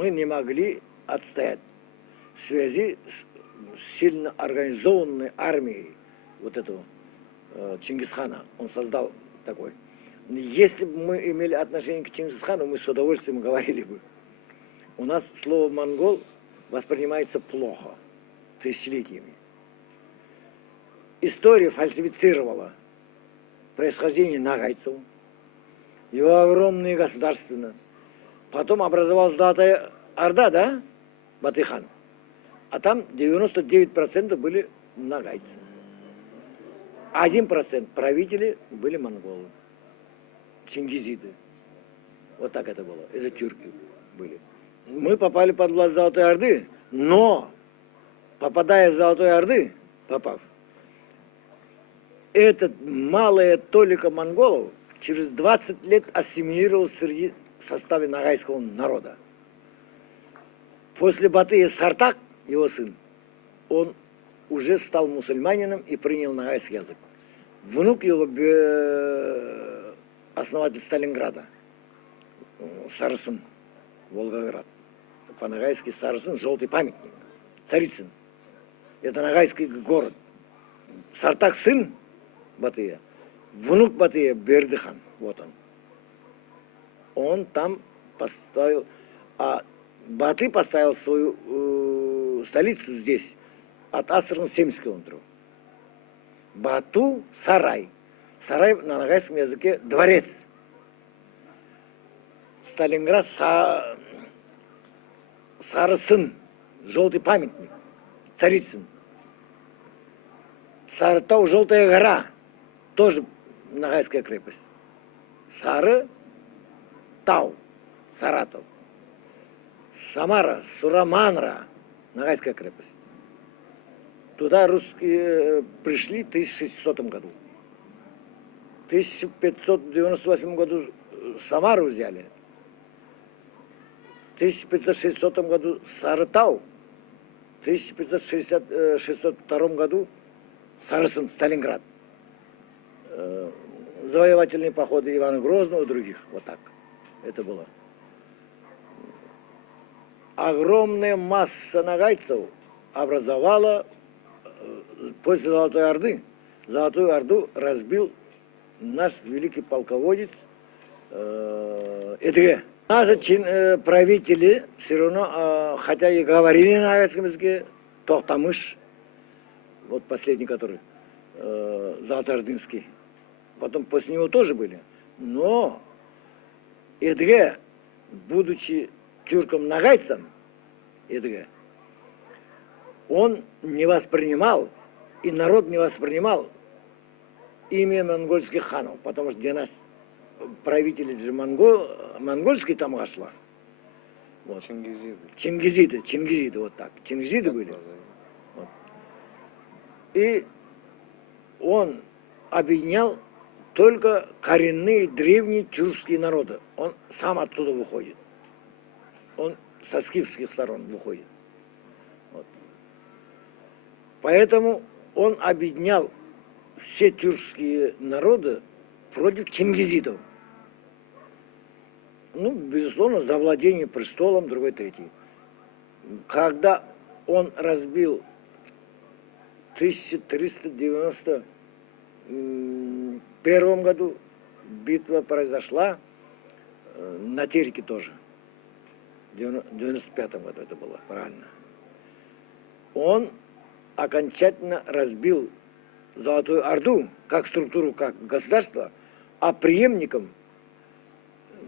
мы не могли отстоять в связи с сильно организованной армией вот этого Чингисхана. Он создал такой. Если бы мы имели отношение к Чингисхану, мы с удовольствием говорили бы. У нас слово «монгол» воспринимается плохо, тысячелетиями. История фальсифицировала происхождение нагайцев, его огромные государства. Потом образовалась Золотая Орда, да, Батыхан. А там 99% были нагайцы. 1% правители были монголы, чингизиды. Вот так это было. Это тюрки были. Мы попали под власть Золотой Орды, но, попадая из Золотой Орды, этот малая толика монголов через 20 лет ассимилировался среди состава нагайского народа. После Батыя Сартак, его сын, он уже стал мусульманином и принял нагайский язык. Внук его, основатель Сталинграда, Сарысын, Волгоград. По-нагайски Сарысын, желтый памятник. Царицын. Это нагайский город. Сартак сын Батыя, внук Батыя Бердыхан, вот он. Он там поставил, а Баты поставил свою столицу здесь, от Астрахани 70 километров. Бату – сарай. Сарай на нагайском языке – дворец. Сталинград – Сарысын, желтый памятник, Царицын. Сарытау – желтая гора, тоже нагайская крепость. Сары-Тау, Саратов. Самара, Сураманра, нагайская крепость. Туда русские пришли в 1600 году. В 1598 году Самару взяли. В 1560 году Сарытау. В 1562 году Сарысын, Сталинград. Завоевательные походы Ивана Грозного и других. Вот так это было. Огромная масса нагайцев образовала после Золотой Орды. Золотую Орду разбил наш великий полководец Эдге. Наши правители все равно, хотя и говорили на нагайском языке, Токтамыш, вот последний, который Золотоордынский, потом после него тоже были. Но Эдге, будучи тюрком-нагайцем, Эдге, он не воспринимал, и народ не воспринимал имя монгольских ханов, потому что династия правителей же монгольские там вошла. Вот. Чингизиды, вот так. Чингизиды были. Вот. И он объединял только коренные древние тюркские народы. Он сам оттуда выходит. Он со скифских сторон выходит. Вот. Поэтому он объединял все тюркские народы против чингизидов. Ну, безусловно, за владение престолом, другой, третий. Когда он разбил в 1391 году, битва произошла на Тереке тоже. В 95 году это было, правильно. Он окончательно разбил Золотую Орду как структуру, как государство, а преемником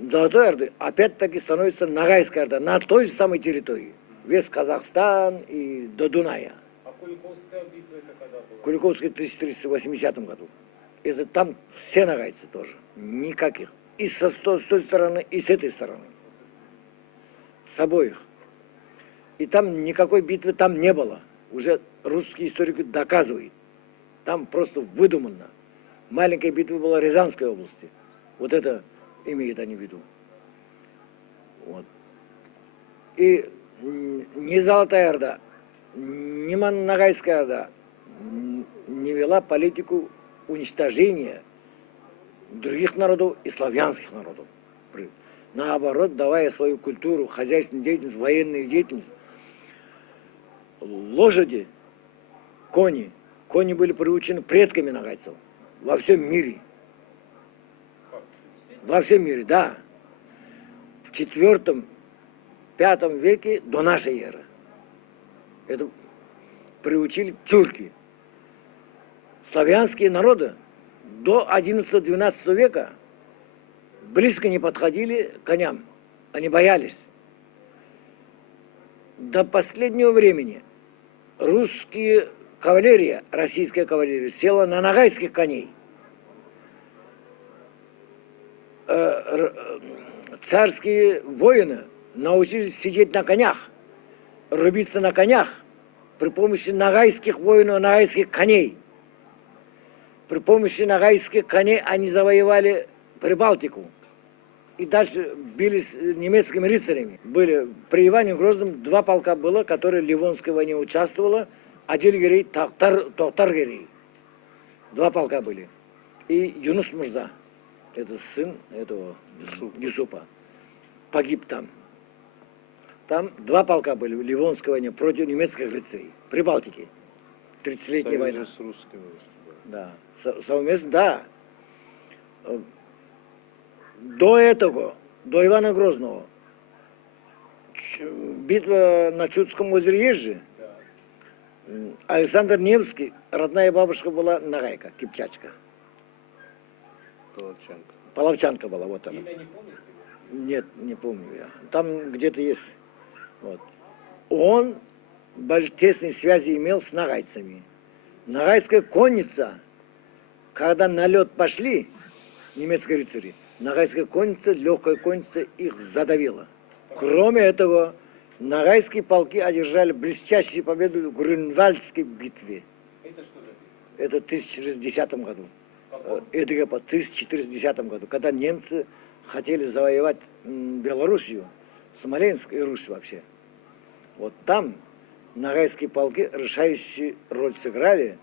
Золотой Орды опять-таки становится Ногайская Орда на той же самой территории. Весь Казахстан и до Дуная. А Куликовская битва это когда была? Куликовская в 1380 году. Это там все нагайцы тоже. Никаких. И с той стороны, и с этой стороны. С обоих. И там никакой битвы там не было. Уже русские историки доказывают. Там просто выдуманно. Маленькая битва была в Рязанской области. Вот это имеют они в виду. Вот. И ни Золотая Орда, ни Ногайская Орда не вела политику уничтожения других народов и славянских народов. наоборот, давая свою культуру, хозяйственную деятельность, военную деятельность. Лошади, кони были приучены предками нагайцев во всем мире. Во всем мире, да. В IV-V веке до нашей эры. Это приучили тюрки. Славянские народы до XI-XII века близко не подходили к коням. Они боялись. До последнего времени российская кавалерия села на нагайских коней. Царские воины научились сидеть на конях, рубиться на конях при помощи нагайских воинов, нагайских коней. При помощи нагайских коней они завоевали Прибалтику. И дальше бились с немецкими рыцарями. При Иване Грозном 2 полка было, которые в Ливонской войне участвовало. Адильгерей, Тоқтар-Герей. 2 полка были. И Юнус Мурза, это сын этого Юсупа, погиб там. Там 2 полка были в Ливонской войне против немецких рыцарей. Прибалтики. 30-летняя война. С русскими. Да. Совместно, да. До этого, до Ивана Грозного, битва на Чудском озере есть же. Александр Невский, родная бабушка была нагайка, кипчачка. Половчанка была, вот она. Имя не помните? Нет, не помню я. Там где-то есть. Вот. Он тесные связи имел с нагайцами. Нагайская конница, когда на лед пошли немецкие рыцари, нагайская конница, легкая конница их задавила. Кроме этого, нагайские полки одержали блестящую победу в Грюнвальдской битве. Это что за битва? Это в 1410 году. Каком? Это в 1410 году, когда немцы хотели завоевать Белоруссию, Смоленск и Русь вообще. Вот там нагайские полки решающую роль сыграли,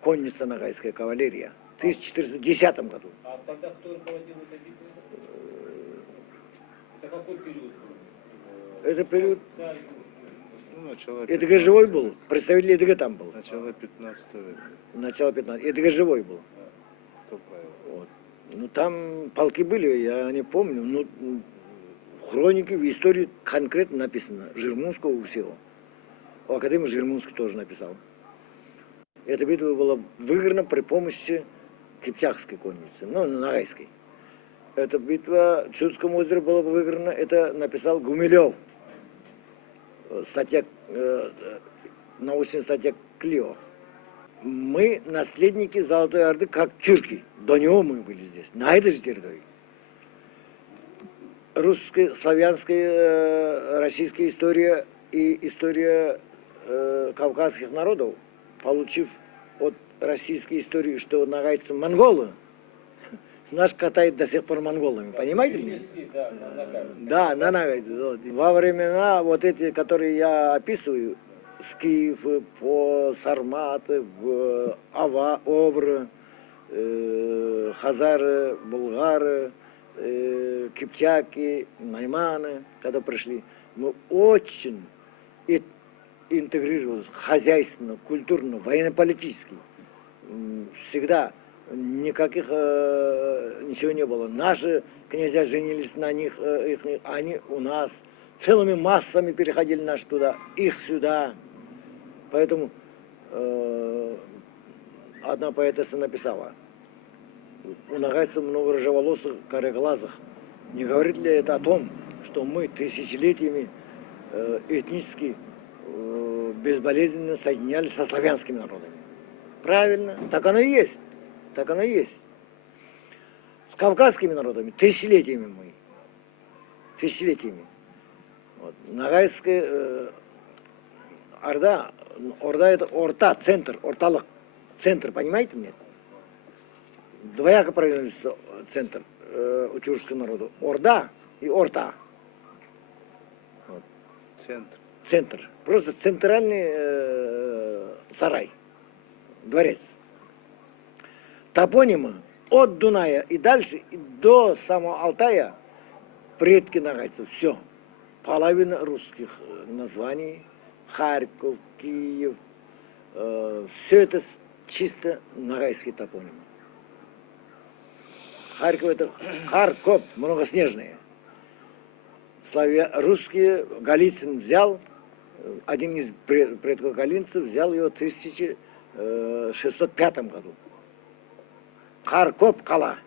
конница нагайская кавалерия, в 1410 году. А тогда кто руководил этой битвой? Это какой период был? Это период, Царь. Начало Эдгар живой был, представитель Эдгара там был, Начало 15 века. начало 15, Эдгар живой был. Кто правил? Вот. Ну там полки были, я не помню, ну в хронике, в истории конкретно написано, Жирмунского у всего. У Академии Жирмунский тоже написал. Эта битва была выиграна при помощи кипчакской конницы, ну, нагайской. Эта битва в Чудском озере была выиграна, это написал Гумилев. Статья, научная статья Клио. Мы наследники Золотой Орды, как тюрки. До него мы были здесь, на этой же территории. Русская, славянская, российская история и история кавказских народов, получив от российской истории, что нагайцы монголы, нас катает до сих пор монголами, понимаете меня? Перенесли, да, на нагайцев. Да, на нагайцы. Вот. Во времена вот эти, которые я описываю, скифы, сарматы, авры, хазары, булгары, кипчаки, найманы, когда пришли, мы очень интегрировались хозяйственно, культурно, военно-политически. Всегда никаких ничего не было. Наши князья женились на них, они у нас целыми массами переходили наши туда, их сюда. Поэтому одна поэтесса написала: у нагайцев много рыжеволосых, кореглазых. Не говорит ли это о том, что мы тысячелетиями этнически безболезненно соединялись со славянскими народами? Правильно, так оно и есть. Так оно и есть. С кавказскими народами тысячелетиями мы. Тысячелетиями. Вот. Нагайская Орда это Орта, центр, Орталық. Центр, понимаете мне? Двояко произносится центр у тюркского народа. Орда и Орта. Вот. Центр. Центр. Просто центральный сарай. Дворец. Топонимы от Дуная и дальше, и до самого Алтая предки нагайцев, все. Половина русских названий, Харьков, Киев, все это чисто нагайские топонимы. Харьков это Харьков, многоснежные. Русские, Голицын взял, один из предков галинцев взял его в 1605 году. Харьков, Кала.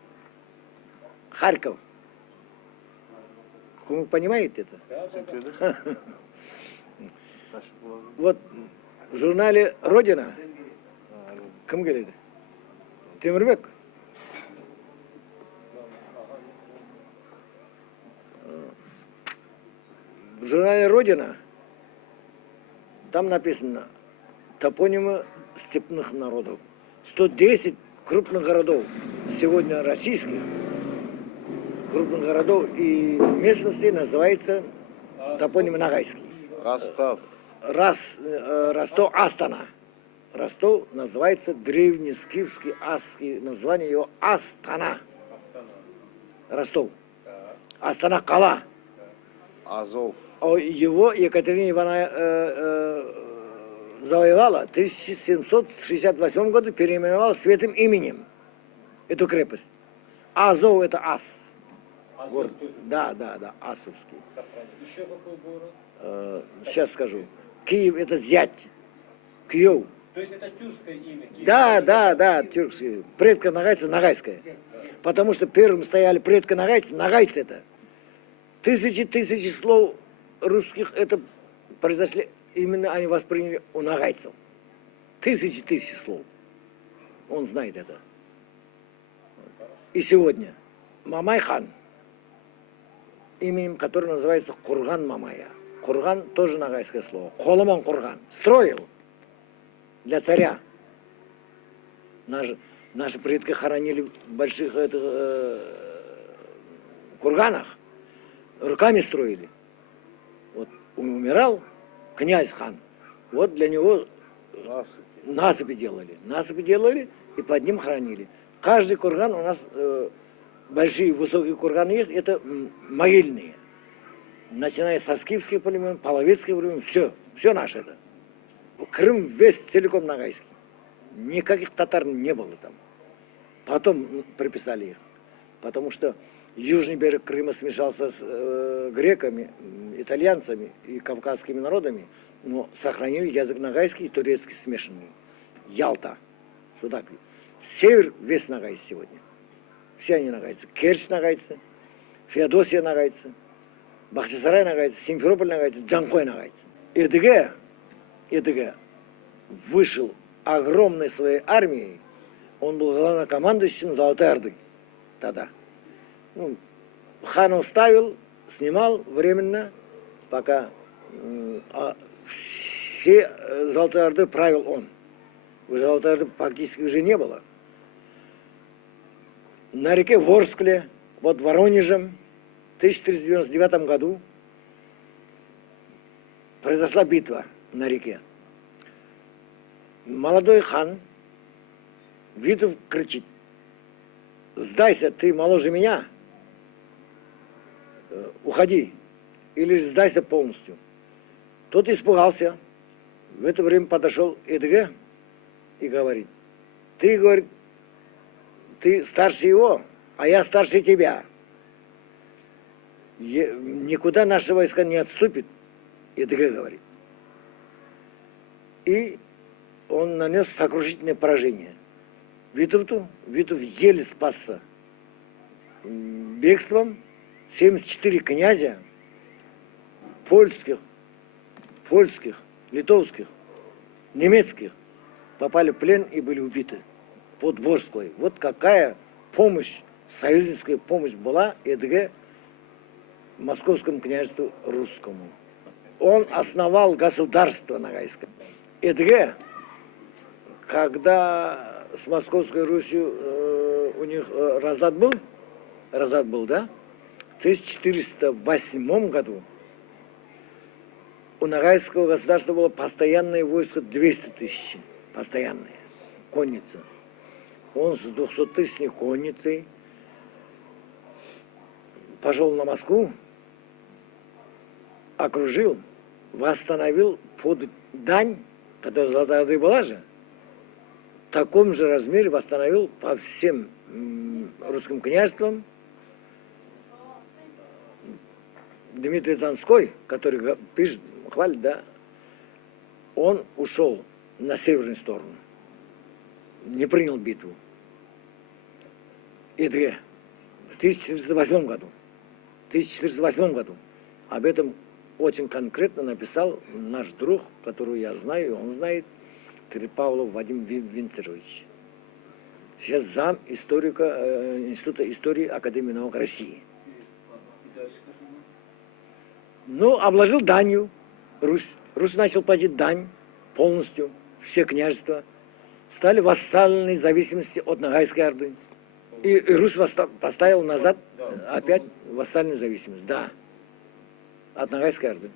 Харьков. Вы понимаете это? Вот в журнале «Родина» кім келеді? Темірбек. В журнале «Родина» там написано топонимы степных народов. 110 крупных городов сегодня российских, крупных городов и местностей называется топонимы нагайские. Ростов. Ростов, Астана. Ростов называется древнескифский, асский, название его Астана. Ростов. Астана Кала. Азов. Его Екатерина Ивановна завоевала в 1768 году, переименовала светлым именем эту крепость. Азов это Ас. Азов тоже. Да, Асовский. Сохранить. Еще какой город? Сейчас скажу. Киев это зять. Киев. То есть это тюркское имя? Киев? Да, тюркский. Предка нагайца нагайская. Потому что первым стояли предка нагайцы, нагайцы это. Тысячи слов русских это произошли, именно они восприняли у нагайцев. Тысячи слов. Он знает это. И сегодня Мамай-хан, именем которого называется Курган Мамая. Курган тоже нагайское слово. Холомон Курган. Строил для царя. Наши предки хоронили в больших курганах. Руками строили. Вот умирал князь хан. Вот для него насыпи делали. Насыпи делали и под ним хранили. Каждый курган у нас, большие высокие курганы есть, это могильные. Начиная со скифских племен, половецких племен, все наше это. Крым весь целиком нагайский. Никаких татар не было там. Потом приписали их. Потому что южный берег Крыма смешался с греками, итальянцами и кавказскими народами, но сохранили язык нагайский и турецкий смешанный. Ялта. Сюда. Север весь нагайцы сегодня. Все они нагайцы. Керчь нагайцы, Феодосия нагайцы, Бахчисарай нагайцы, Симферополь нагайцы, Джанкой нагайцы. Эдыге вышел огромной своей армией. Он был главнокомандующим Золотой Орды тогда. Хан уставил, снимал временно, пока все Золотой Орды правил он. Золотой Орды фактически уже не было. На реке Ворскле, под Воронежем, в 1499 году произошла битва на реке. Молодой хан Витов кричит: сдайся, ты моложе меня, уходи, или сдайся полностью. Тот испугался. В это время подошел Эдге и говорит: ты старше его, а я старше тебя. Никуда наши войска не отступит, Эдге говорит. И он нанес сокрушительное поражение Витов еле спасся бегством. 74 князя польских, литовских, немецких попали в плен и были убиты под Ворсклой. Вот какая помощь, союзническая помощь была Эдге Московскому княжеству русскому. Он основал государство нагайское. Эдге, когда с Московской Русью у них разлад был, да? В 1408 году у нагайского государства было постоянное войско 200 тысяч, постоянное, конница. Он с 200-тысячной конницей пошел на Москву окружил, восстановил под дань, которая Золотая Орда была же, в таком же размере восстановил по всем русским княжествам. Дмитрий Донской, который пишет, хвалит, да, он ушел на северную сторону, не принял битву. Эдге в 1408 году. В 1408 году. Об этом очень конкретно написал наш друг, которого я знаю, и он знает, Трепавлов Вадим Винцерович. Сейчас зам историка Института истории Академии наук России. Ну, обложил данью Русь. Русь начал платить дань полностью, все княжества стали вассальной зависимости от Ногайской Орды. И Русь поставил назад опять вассальную зависимость, да, от Ногайской Орды.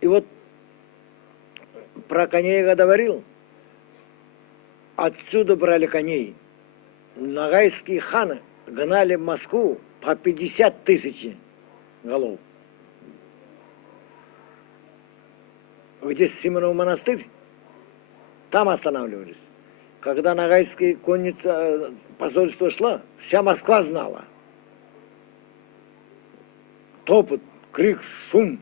И вот про коней я говорил, отсюда брали коней. Ногайские ханы гнали в Москву по 50 тысяч голов. Где Симонов монастырь, там останавливались. Когда Ногайская конница посольство шла, вся Москва знала. Топот, крик, шум,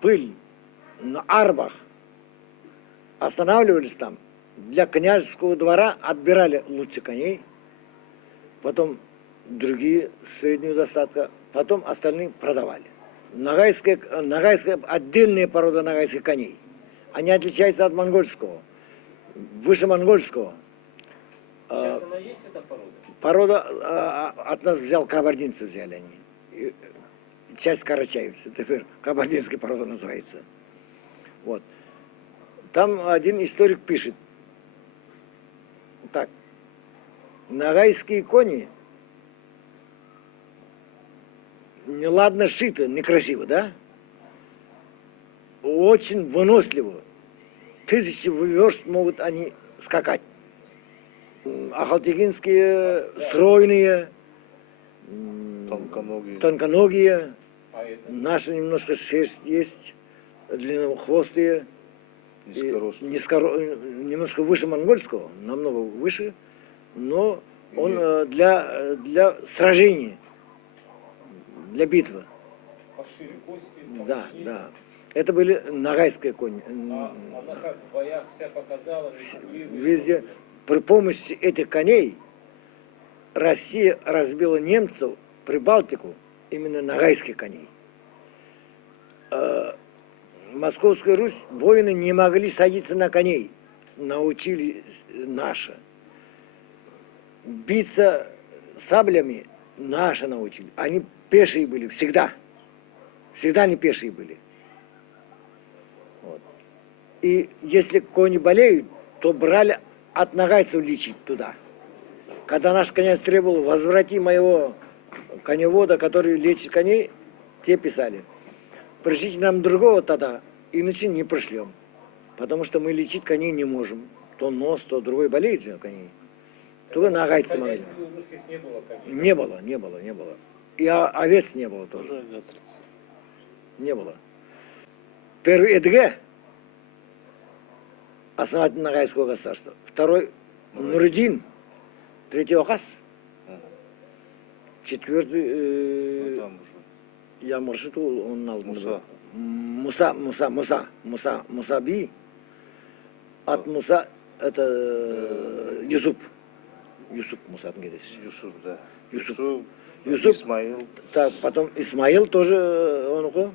пыль на арбах. Останавливались там. Для княжеского двора отбирали лучше коней, потом другие среднего достатка, потом остальные продавали. Ногайская, отдельная порода ногайских коней. Они отличаются от монгольского, выше монгольского. Сейчас она есть, эта порода? Порода от нас кабардинцы взяли они. И часть карачаевцев, теперь кабардинская порода называется. Вот. Там один историк пишет, так, ногайские кони неладно шито, некрасиво, да? Очень выносливо. 1000 верст могут они скакать. Ахалтекинские стройные, тонконогие. А это? Наши немножко шерсть есть, длиннохвостые. Немножко выше монгольского, намного выше, но он для сражений, для битвы. Пошире кости, Да, помощнее. да. Это были ногайские кони. А она как в боях вся показала, Везде. При помощи этих коней Россия разбила немцев Прибалтику именно ногайских коней. Московская Русь, воины не могли садиться на коней, научили наши. Биться саблями наши научили. Они пешие были всегда. Всегда они пешие были. Вот. И если кони болеют, то брали от ногайцев лечить туда. Когда наш князь требовал, возврати моего коневода, который лечит коней, те писали, пришлите нам другого тогда, иначе не пришлем. Потому что мы лечить коней не можем. То нос, то другой болеет же коней. Только ногайцы могли. у русских не было коней. Не было. И овец не было тоже. Не было. Первый Эдге, основатель Ногайского государства. Второй Нуридин, третий Охас, четвертый, я маршруту, он Мусаби, от Муса, это Юсуп Муса, Юсуп, да. Юсуп. Исмаил. Так, потом Исмаил тоже, он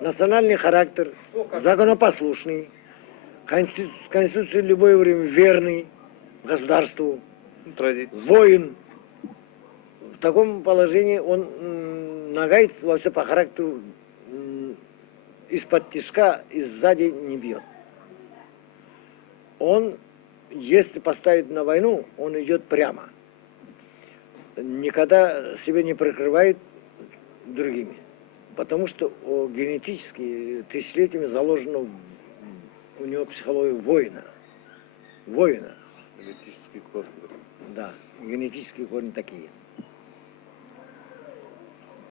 национальный характер, законопослушный, конституции в любое время верный государству, Традиция. воин. В таком положении он нагайц вообще по характеру из-под тишка и сзади не бьет. Он, если поставить на войну, он идет прямо. Никогда себя не прикрывает другими. Потому что генетически тысячелетиями заложено у него психология воина. Генетический код. Да, генетические корни такие.